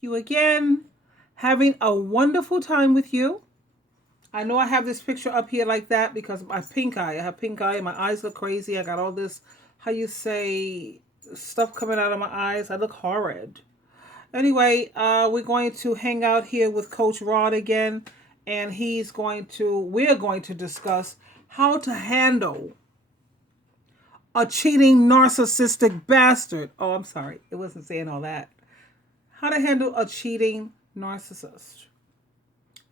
You again, having a wonderful time with you. I know I have this picture up here like that because my pink eye. I have pink eye and my eyes look crazy. I got all this, how you say, stuff coming out of my eyes. I look horrid. Anyway, we're going to hang out here with Coach Rod again, and we're going to discuss how to handle a cheating narcissistic bastard. Oh, I'm sorry. It wasn't saying all that. How to handle a cheating narcissist.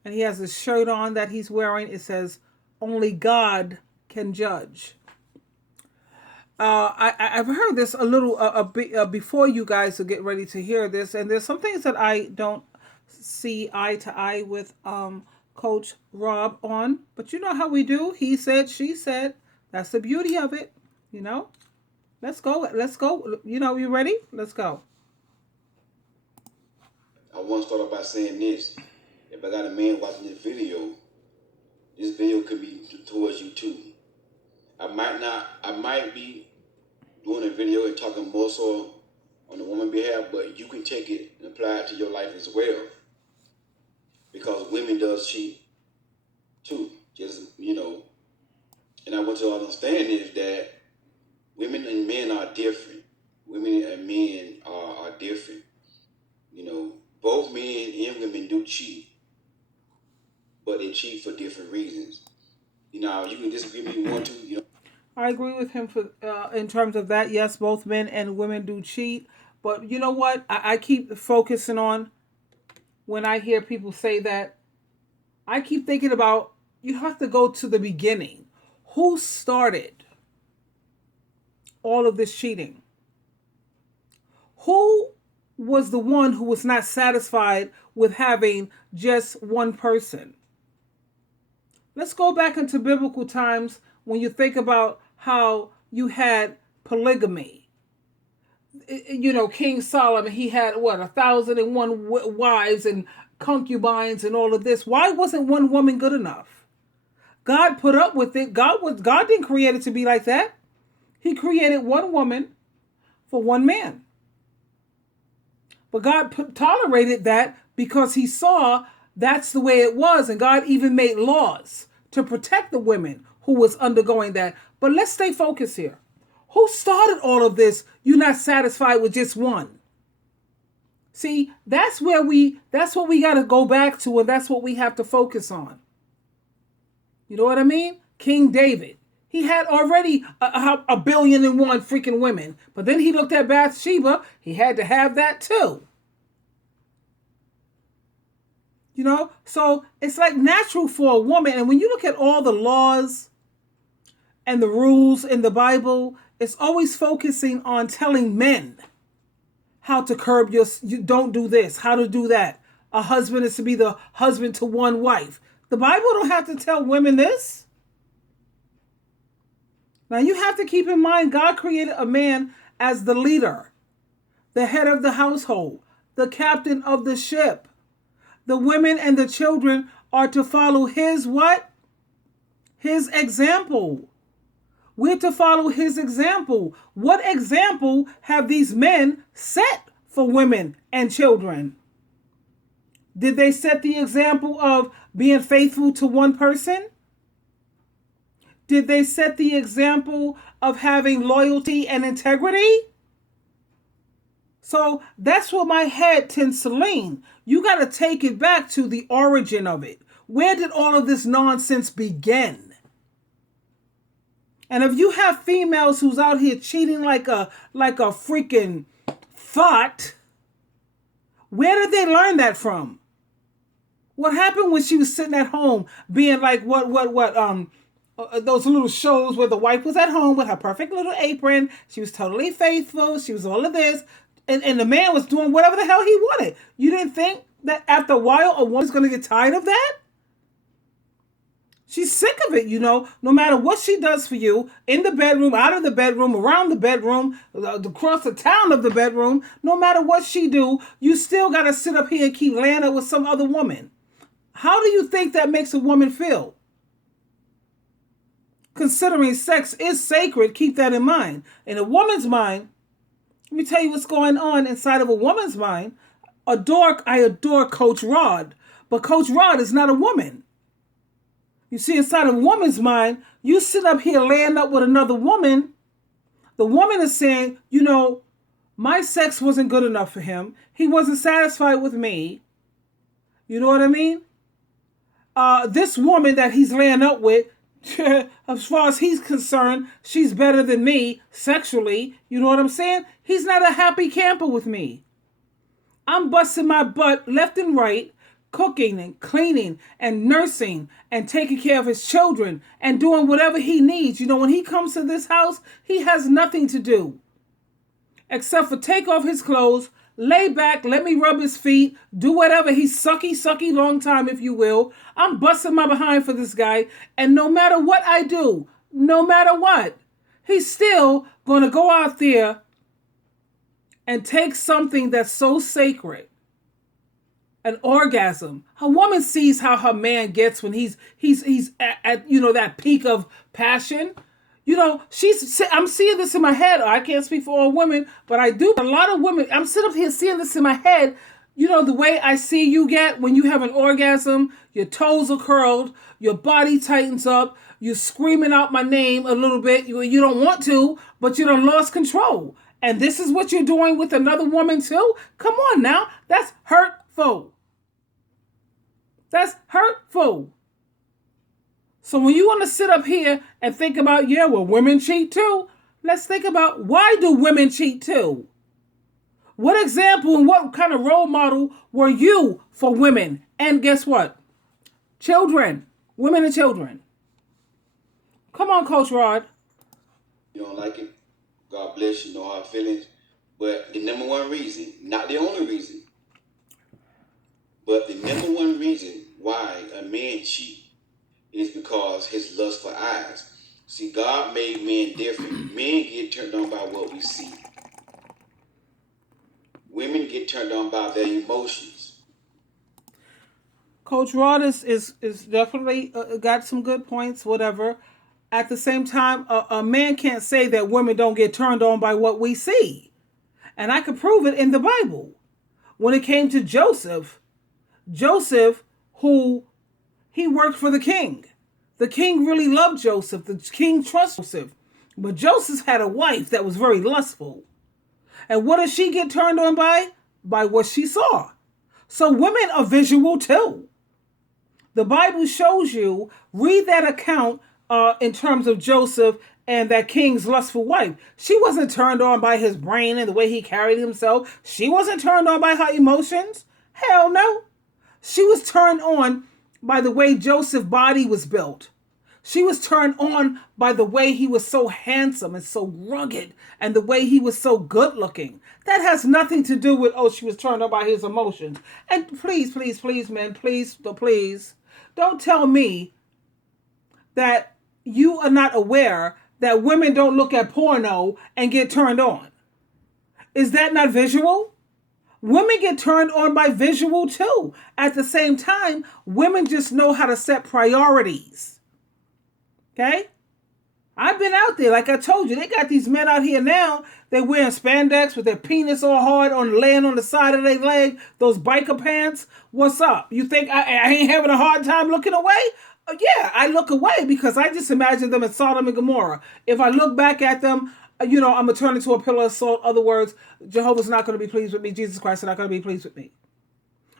And he has this shirt on that he's wearing. It says, "Only God can judge." I've heard this a little a bit before you guys will get ready to hear this, and there's some things that I don't see eye to eye with Coach Rob on. But you know how we do. He said, she said. That's the beauty of it. You know. Let's go. Let's go. You ready? Let's go. I want to start off by saying this. If I got a man watching this video could be towards you too. I might be doing a video and talking more so on the woman's behalf, but you can take it and apply it to your life as well. Because women does cheat too. And I want you to understand is that women and men are different. Women and men are different. Both men and women do cheat, but they cheat for different reasons. You can disagree with me if you want to. I agree with him for in terms of that. Yes, both men and women do cheat, but you know what? I keep focusing on when I hear people say that. I keep thinking about you have to go to the beginning. Who started all of this cheating? Who was the one who was not satisfied with having just one person? Let's go back into biblical times when you think about how you had polygamy. King Solomon, he had 1,001 wives and concubines and all of this. Why wasn't one woman good enough? God put up with it. God didn't create it to be like that. He created one woman for one man. But God tolerated that because he saw that's the way it was. And God even made laws to protect the women who was undergoing that. But let's stay focused here. Who started all of this? You're not satisfied with just one. See, that's what we got to go back to, and that's what we have to focus on. You know what I mean? King David. He had already a billion and one freaking women. But then he looked at Bathsheba. He had to have that too. So it's like natural for a woman. And when you look at all the laws and the rules in the Bible, it's always focusing on telling men how to curb you don't do this, how to do that. A husband is to be the husband to one wife. The Bible don't have to tell women this. Now you have to keep in mind, God created a man as the leader, the head of the household, the captain of the ship. The women and the children are to follow his what? His example. We're to follow his example. What example have these men set for women and children? Did they set the example of being faithful to one person? Did they set the example of having loyalty and integrity? So that's what my head tends to lean. You got to take it back to the origin of it. Where did all of this nonsense begin? And if you have females who's out here cheating like a freaking thought, where did they learn that from? What happened when she was sitting at home being like those little shows where the wife was at home with her perfect little apron. She was totally faithful. She was all of this. And the man was doing whatever the hell he wanted. You didn't think that after a while a woman's going to get tired of that? She's sick of it, no matter what she does for you, in the bedroom, out of the bedroom, around the bedroom, across the town of the bedroom, no matter what she do, you still got to sit up here and keep laying up with some other woman. How do you think that makes a woman feel? Considering sex is sacred, keep that in mind. In a woman's mind, let me tell you what's going on inside of a woman's mind. I adore Coach Rod, but Coach Rod is not a woman. You see, inside of a woman's mind, you sit up here laying up with another woman. The woman is saying, my sex wasn't good enough for him. He wasn't satisfied with me. You know what I mean? This woman that he's laying up with, as far as he's concerned, she's better than me sexually. You know what I'm saying? He's not a happy camper with me. I'm busting my butt left and right, cooking and cleaning and nursing and taking care of his children and doing whatever he needs. When he comes to this house, he has nothing to do except for take off his clothes, lay back, let me rub his feet, do whatever. He's sucky long time, if you will. I'm busting my behind for this guy. And no matter what I do, no matter what, he's still going to go out there and take something that's so sacred, an orgasm. A woman sees how her man gets when he's at that peak of passion. I'm seeing this in my head. I can't speak for all women, but I do. A lot of women, I'm sitting up here seeing this in my head. The way I see you get when you have an orgasm, your toes are curled, your body tightens up, you're screaming out my name a little bit. You don't want to, but you done lost control. And this is what you're doing with another woman too? Come on now. That's hurtful. That's hurtful. So when you want to sit up here and think about, women cheat too, let's think about, why do women cheat too? What example and what kind of role model were you for women? And guess what? Children. Women and children. Come on, Coach Rod. You don't like it? God bless you, no hard feelings. But the number one reason, not the only reason, but the number one reason why a man cheats is because his lust for eyes. See, God made men different. Men get turned on by what we see. Women get turned on by their emotions. Coach Rod is definitely got some good points, whatever. At the same time, a man can't say that women don't get turned on by what we see. And I could prove it in the Bible. When it came to Joseph, who he worked for the king. The king really loved Joseph. The king trusted Joseph. But Joseph had a wife that was very lustful. And what did she get turned on by? By what she saw. So women are visual too. The Bible shows you, read that account in terms of Joseph and that king's lustful wife. She wasn't turned on by his brain and the way he carried himself. She wasn't turned on by her emotions. Hell no. She was turned on by the way Joseph's body was built. She was turned on by the way he was so handsome and so rugged and the way he was so good looking. That has nothing to do with, she was turned on by his emotions. And please, men, please, don't tell me that you are not aware that women don't look at porno and get turned on. Is that not visual? Women get turned on by visual too. At the same time, women just know how to set priorities. Okay? I've been out there, like I told you, they got these men out here now, they're wearing spandex with their penis all hard laying on the side of their leg, those biker pants. What's up? You think I ain't having a hard time looking away? Yeah, I look away because I just imagine them in Sodom and Gomorrah. If I look back at them, I'm going to turn into a pillar of salt. Other words, Jehovah's not going to be pleased with me. Jesus Christ is not going to be pleased with me.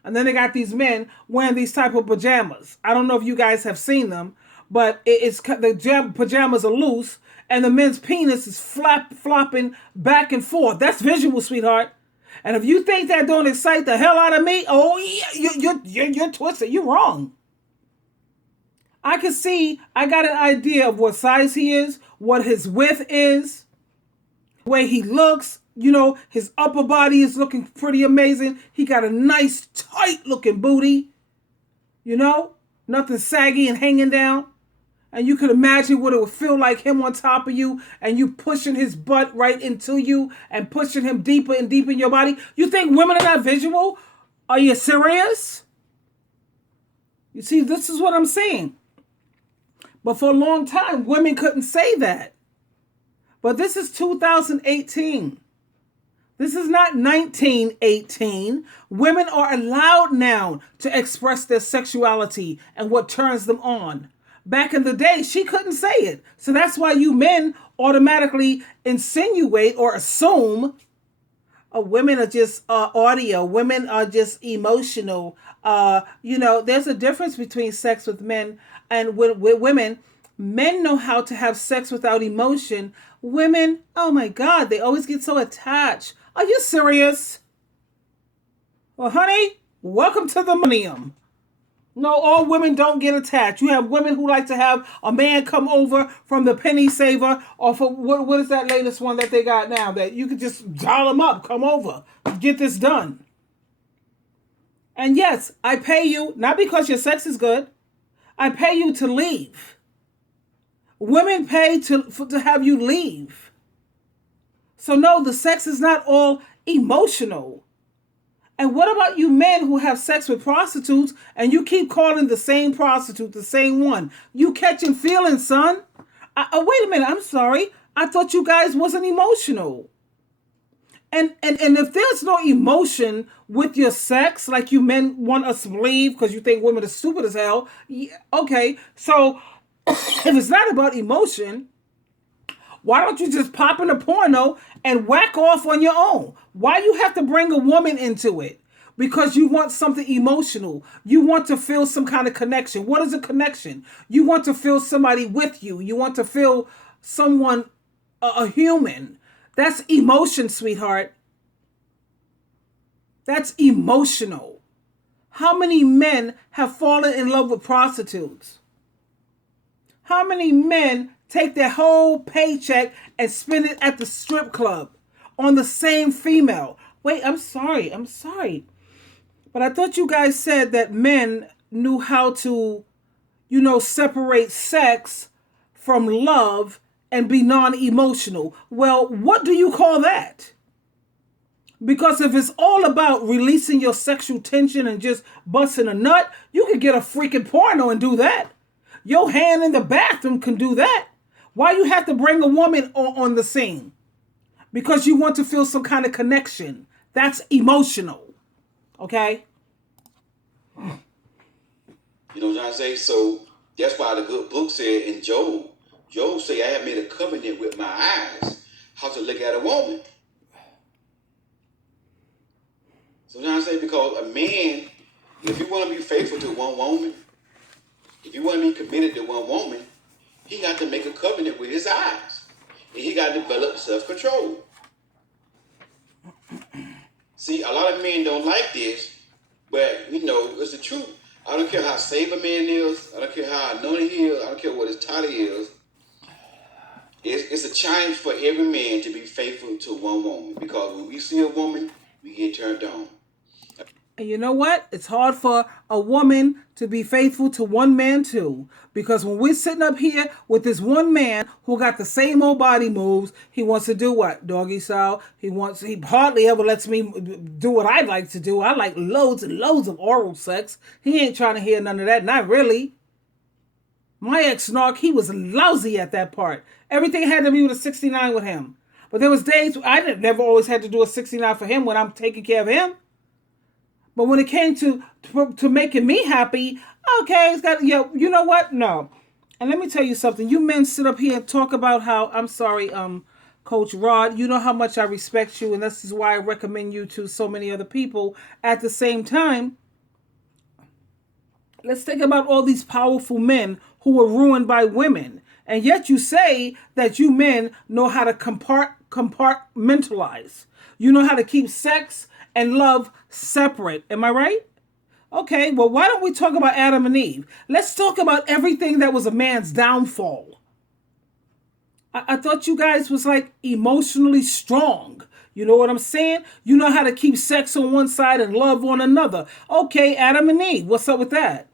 And then they got these men wearing these type of pajamas. I don't know if you guys have seen them, but the pajamas are loose and the men's penis is flopping back and forth. That's visual, sweetheart. And if you think that don't excite the hell out of me, you're twisted. You're wrong. I got an idea of what size he is, what his width is, the way he looks. His upper body is looking pretty amazing. He got a nice, tight looking booty. Nothing saggy and hanging down. And you could imagine what it would feel like, him on top of you and you pushing his butt right into you and pushing him deeper and deeper in your body. You think women are not visual? Are you serious? You see, this is what I'm saying. But for a long time, women couldn't say that. But this is 2018. This is not 1918. Women are allowed now to express their sexuality and what turns them on. Back in the day, she couldn't say it. So that's why you men automatically insinuate or assume women are just audio. Women are just emotional. There's a difference between sex with men and with women. Men know how to have sex without emotion. Women, oh my God, they always get so attached. Are you serious? Well, honey, welcome to the millennium. No, all women don't get attached. You have women who like to have a man come over from the penny saver, or for what is that latest one that they got now that you could just dial them up, come over, get this done. And yes, I pay you not because your sex is good. I pay you to leave. Women pay to have you leave. So no, the sex is not all emotional. And what about you men who have sex with prostitutes and you keep calling the same prostitute the same one? You catching feelings, son. Wait a minute, I'm sorry. I thought you guys wasn't emotional. And if there's no emotion with your sex, like you men want us to believe because you think women are stupid as hell, okay, so if it's not about emotion, why don't you just pop in a porno and whack off on your own? Why you have to bring a woman into it? Because you want something emotional. You want to feel some kind of connection. What is a connection? You want to feel somebody with you. You want to feel someone, a human. That's emotion, sweetheart. That's emotional. How many men have fallen in love with prostitutes? How many men take their whole paycheck and spend it at the strip club on the same female? Wait, I'm sorry. But I thought you guys said that men knew how to, separate sex from love and be non-emotional. Well, what do you call that? Because if it's all about releasing your sexual tension and just busting a nut, you could get a freaking porno and do that. Your hand in the bathroom can do that. Why you have to bring a woman on the scene? Because you want to feel some kind of connection. That's emotional. Okay? You know what I'm saying? So that's why the good book said in Job say, I have made a covenant with my eyes how to look at a woman. So you know what I'm saying? Because a man, if you want to be faithful to one woman, if you want to be committed to one woman, he got to make a covenant with his eyes. And he got to develop self-control. See, a lot of men don't like this, but, it's the truth. I don't care how saved a man is. I don't care how anointed he is. I don't care what his title is. It's a challenge for every man to be faithful to one woman. Because when we see a woman, we get turned on. And you know what? It's hard for a woman to be faithful to one man too. Because when we're sitting up here with this one man who got the same old body moves, he wants to do what? Doggy style. He hardly ever lets me do what I like to do. I like loads and loads of oral sex. He ain't trying to hear none of that. Not really. My ex-narc, he was lousy at that part. Everything had to be with a 69 with him. But there was days I never always had to do a 69 for him when I'm taking care of him. But when it came to making me happy, okay, it's got, you know what? No. And let me tell you something. You men sit up here and talk about how, I'm sorry, Coach Rod, you know how much I respect you, and this is why I recommend you to so many other people. At the same time, let's think about all these powerful men who were ruined by women. And yet you say that you men know how to compartmentalize. You know how to keep sex and love separate. Am I right? Okay, well, why don't we talk about Adam and Eve? Let's talk about everything that was a man's downfall. I thought you guys was like emotionally strong. You know what I'm saying? You know how to keep sex on one side and love on another. Okay, Adam and Eve, what's up with that?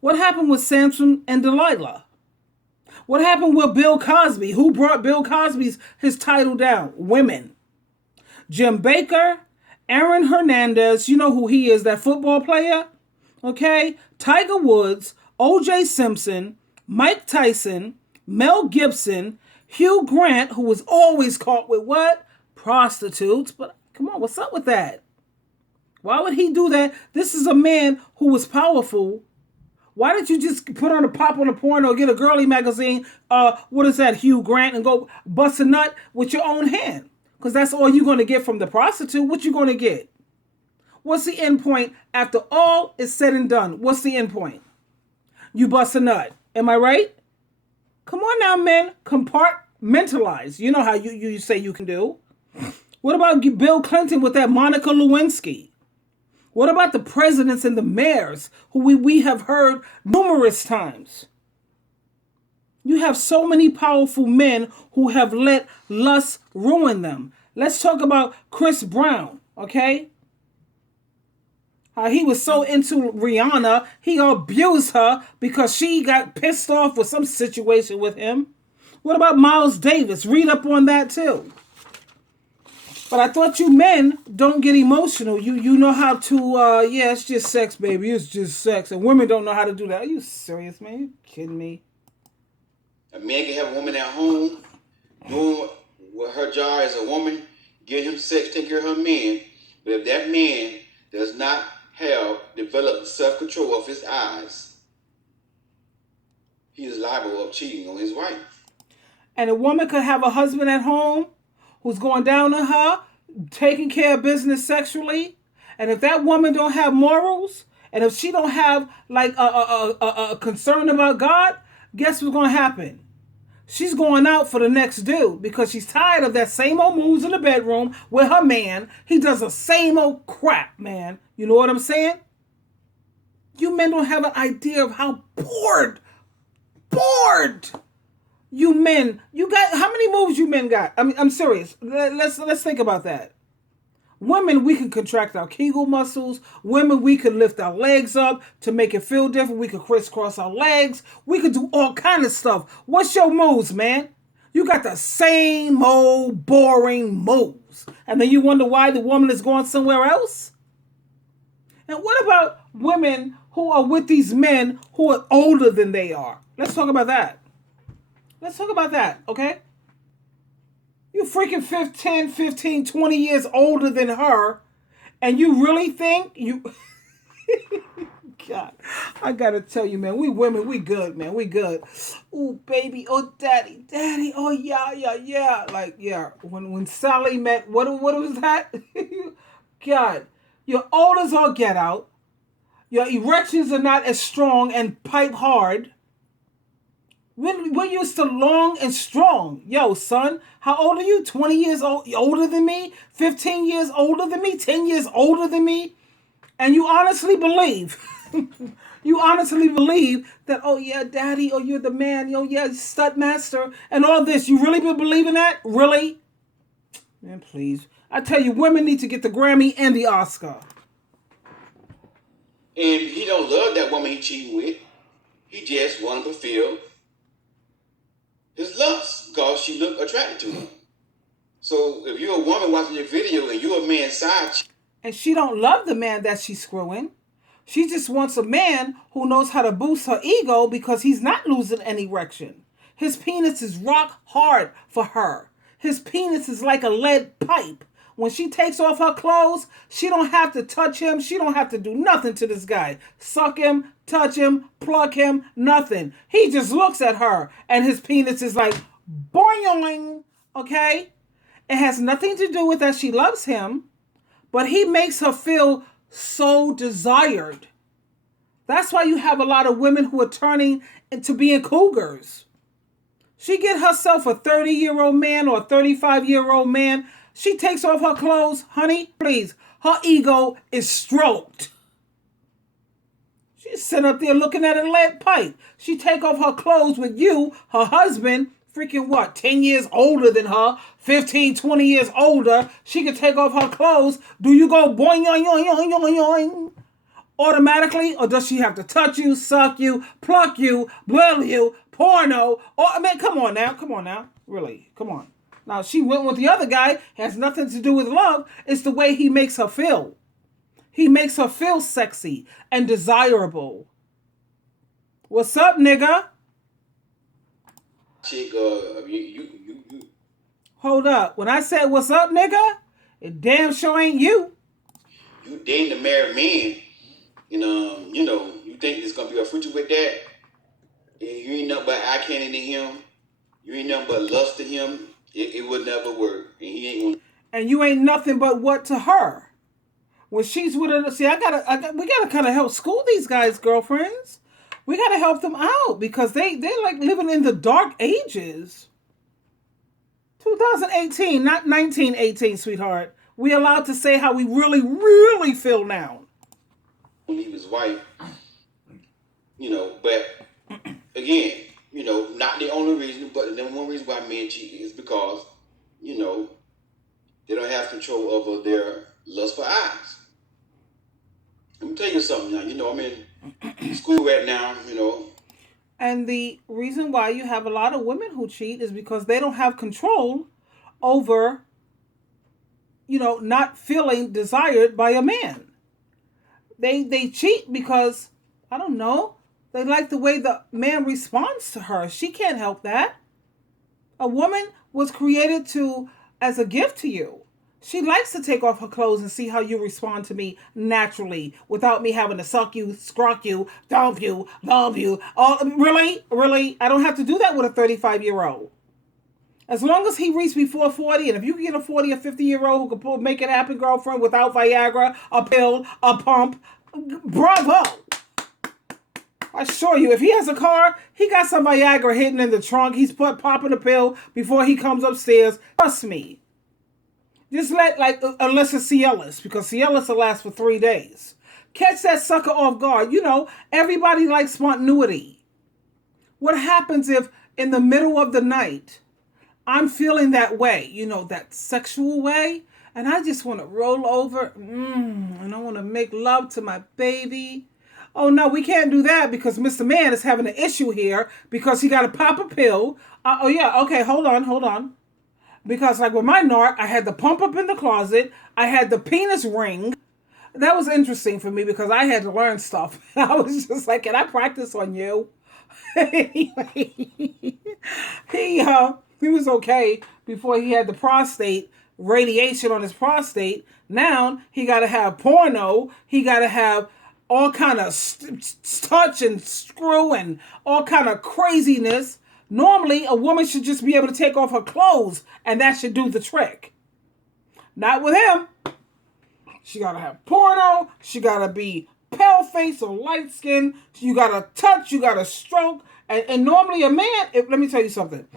What happened with Samson and Delilah? What happened with Bill Cosby? Who brought Bill Cosby's his title down? Women. Jim Baker, Aaron Hernandez, you know who he is, that football player? Okay? Tiger Woods, O.J. Simpson, Mike Tyson, Mel Gibson, Hugh Grant, who was always caught with what? prostitutes. But come on, what's up with that? Why would he do that? This is a man who was powerful. Why did you just put on a pop on a porno, get a girly magazine, what is that, Hugh Grant, and go bust a nut with your own hand? Because that's all you're going to get from the prostitute. What you going to get? What's the end point after all is said and done? What's the end point? You bust a nut. Am I right? Come on now, men. Compartmentalize. You know how you say you can do. What about Bill Clinton with that Monica Lewinsky? What about the presidents and the mayors who we have heard numerous times? You have so many powerful men who have let lust ruin them. Let's talk about Chris Brown, okay? How he was so into Rihanna, he abused her because she got pissed off with some situation with him. What about Miles Davis? Read up on that too. But I thought you men don't get emotional. You know how to, yeah, it's just sex, baby. It's just sex. And women don't know how to do that. Are you serious, man? You kidding me? A man can have a woman at home doing what her job as a woman, giving him sex, taking care of her man. But if that man does not have developed self-control of his eyes, he is liable of cheating on his wife. And a woman could have a husband at home who's going down on her, taking care of business sexually. And if that woman don't have morals, and if she don't have like a concern about God, guess what's going to happen? She's going out for the next dude because she's tired of that same old moves in the bedroom with her man. He does the same old crap, man. You know what I'm saying? You men don't have an idea of how bored you men, you got, how many moves you men got? I mean, I'm serious. Let's think about that. Women, we can contract our Kegel muscles. Women, we can lift our legs up to make it feel different. We can crisscross our legs. We can do all kind of stuff. What's your moves, man? You got the same old boring moves. And then you wonder why the woman is going somewhere else? And what about women who are with these men who are older than they are? Let's talk about that. Let's talk about that, okay? You freaking 15, 20 years older than her, and you really think you... God, I gotta tell you, man, we women, we good, man, we good. Ooh, baby, oh, daddy, oh, yeah. Like, yeah, when Sally met, what was that? God, you're old as all get out. Your erections are not as strong and pipe hard. We're used to long and strong. Yo, son, how old are you? 20 years older than me? 15 years older than me? 10 years older than me? And you honestly believe, that, oh yeah, daddy, oh you're the man, oh yeah, stud master, and all this. You really believe in that? Really? Man, please. I tell you, women need to get the Grammy and the Oscar. And he don't love that woman he cheating with. He just want to fulfill his lust because she look attracted to him. So if you're a woman watching your video and you're a man's side chick, and she don't love the man that she's screwing, she just wants a man who knows how to boost her ego because he's not losing an erection. His penis is rock hard for her. His penis is like a lead pipe. When she takes off her clothes, she don't have to touch him. She don't have to do nothing to this guy. Suck him, touch him, pluck him, nothing. He just looks at her and his penis is like, boing, okay? It has nothing to do with that she loves him, but he makes her feel so desired. That's why you have a lot of women who are turning into being cougars. She get herself a 30-year-old man or a 35-year-old man. She takes off her clothes. Honey, please. Her ego is stroked. She's sitting up there looking at a lead pipe. She take off her clothes with you, her husband, freaking what, 10 years older than her, 15, 20 years older. She can take off her clothes. Do you go boing, yoing, yoing, yoing, yoing, yoing, automatically? Or does she have to touch you, suck you, pluck you, blow you, porno? Or, I mean, come on now. Really, come on. Now, she went with the other guy. It has nothing to do with love. It's the way he makes her feel. He makes her feel sexy and desirable. What's up, nigga? chick, you Hold up. When I said what's up, nigga, it damn sure ain't you. You dating a married man, and you think there's gonna be a future with that? And you ain't nothing but eye candy to him. You ain't nothing but lust to him. It would never work, and he ain't gonna. And you ain't nothing but what to her? When she's with her, see, we gotta kind of help school these guys, girlfriends. We gotta help them out because they're like living in the dark ages. 2018, not 1918, sweetheart. We allowed to say how we really, really feel now. Leave his wife, but again, not the only reason, but the one reason why men cheat is because, they don't have control over their lustful eyes. Let me tell you something now. I'm in school right now, And the reason why you have a lot of women who cheat is because they don't have control over, not feeling desired by a man. They cheat because, I don't know, they like the way the man responds to her. She can't help that. A woman was created as a gift to you. She likes to take off her clothes and see how you respond to me naturally without me having to suck you, scrock you, dump you, love you. Really? Really? I don't have to do that with a 35-year-old. As long as he reached before 40, and if you can get a 40 or 50-year-old who can make it happen, girlfriend, without Viagra, a pill, a pump, bravo. I assure you, if he has a car, he got some Viagra hidden in the trunk. He's popping a pill before he comes upstairs. Trust me. Just unless it's Cialis, because Cialis will last for 3 days. Catch that sucker off guard. Everybody likes spontaneity. What happens if in the middle of the night, I'm feeling that way, that sexual way, and I just want to roll over, and I want to make love to my baby. Oh, no, we can't do that because Mr. Man is having an issue here because he got to pop a pill. Oh, yeah, okay, hold on. Because like with my narc, I had the pump up in the closet. I had the penis ring. That was interesting for me because I had to learn stuff. I was just like, can I practice on you? Anyway, he was okay before he had the prostate radiation on his prostate. Now he got to have porno. He got to have all kind of touch and screw and all kind of craziness. Normally, a woman should just be able to take off her clothes, and that should do the trick. Not with him. She got to have porno. She got to be pale face or light skin. You got to touch. You got to stroke. And normally a man, let me tell you something.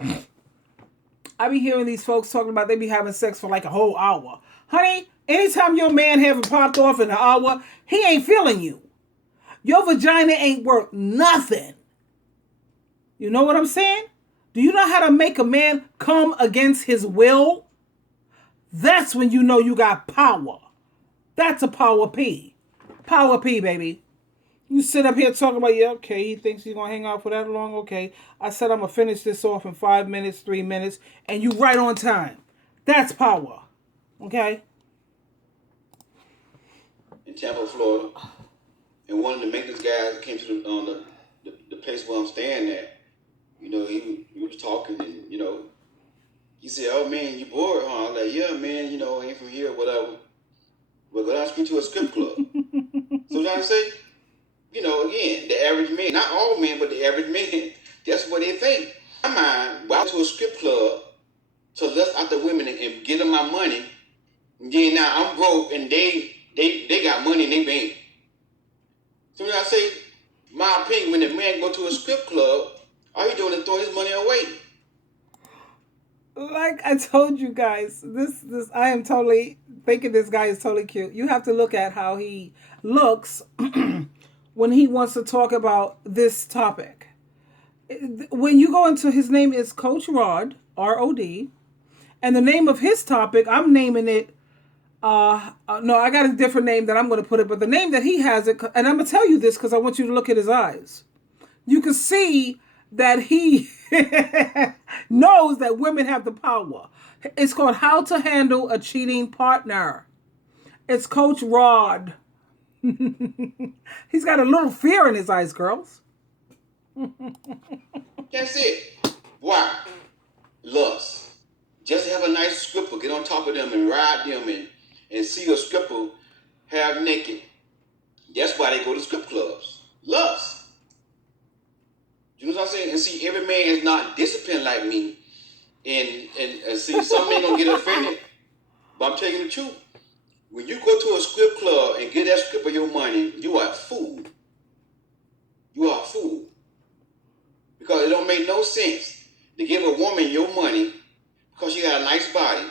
I be hearing these folks talking about they be having sex for like a whole hour. Honey, anytime your man haven't popped off in an hour, he ain't feeling you. Your vagina ain't worth nothing. You know what I'm saying? Do you know how to make a man come against his will? That's when you know you got power. That's a power P. Power P, baby. You sit up here talking about, yeah, okay, he thinks he's going to hang out for that long. Okay. I said I'm going to finish this off in 5 minutes, 3 minutes, and you right on time. That's power. Okay? In Tampa, Florida, and one of the maintenance guys came to the place where I'm staying at. He was talking, and he said, "Oh man, you bored, huh?" I was like, "Yeah, man, ain't from here, whatever." But go down the street to a strip club. So what I say, again, the average man, not all men, but the average man, that's what they think. In my mind, well, I went to a strip club to lust out the women and get them my money. And then now I'm broke, and they got money in their bank. So when I say, my opinion, when the man go to a strip club, all he doing is throwing his money away. Like I told you guys, this I am totally thinking this guy is totally cute. You have to look at how he looks when he wants to talk about this topic. When you go into, his name is Coach Rod, R-O-D, and the name of his topic, I'm naming it, no, I got a different name that I'm going to put it, but the name that he has it, and I'm going to tell you this because I want you to look at his eyes. You can see that he knows that women have the power. It's called How to Handle a Cheating Partner. It's Coach Rod. He's got a little fear in his eyes, girls. That's it. Why? Lust. Just have a nice stripper, get on top of them and ride them and see a stripper half naked. That's why they go to strip clubs. Lust. You know what I'm saying? And see, every man is not disciplined like me. And see, some men don't get offended, but I'm telling you the truth. When you go to a strip club and get that stripper your money, you are a fool. You are a fool. Because it don't make no sense to give a woman your money because she got a nice body.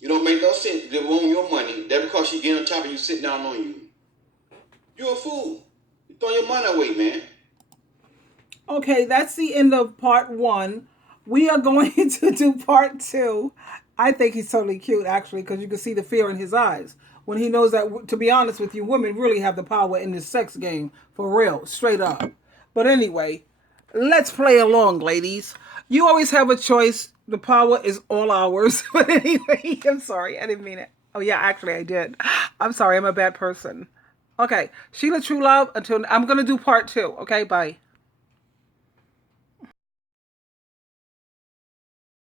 It don't make no sense to give a woman your money that because she get on top of you, sit down on you. You're a fool. You're throwing your money away, man. Okay, that's the end of part 1. We are going to do part 2. I think he's totally cute, actually, because you can see the fear in his eyes when he knows that, to be honest with you, women really have the power in this sex game, for real, straight up. But anyway, let's play along, ladies. You always have a choice. The power is all ours. But anyway, I'm sorry. I didn't mean it. Oh, yeah, actually, I did. I'm sorry. I'm a bad person. Okay, Sheila True Love, until I'm going to do part 2. Okay, bye.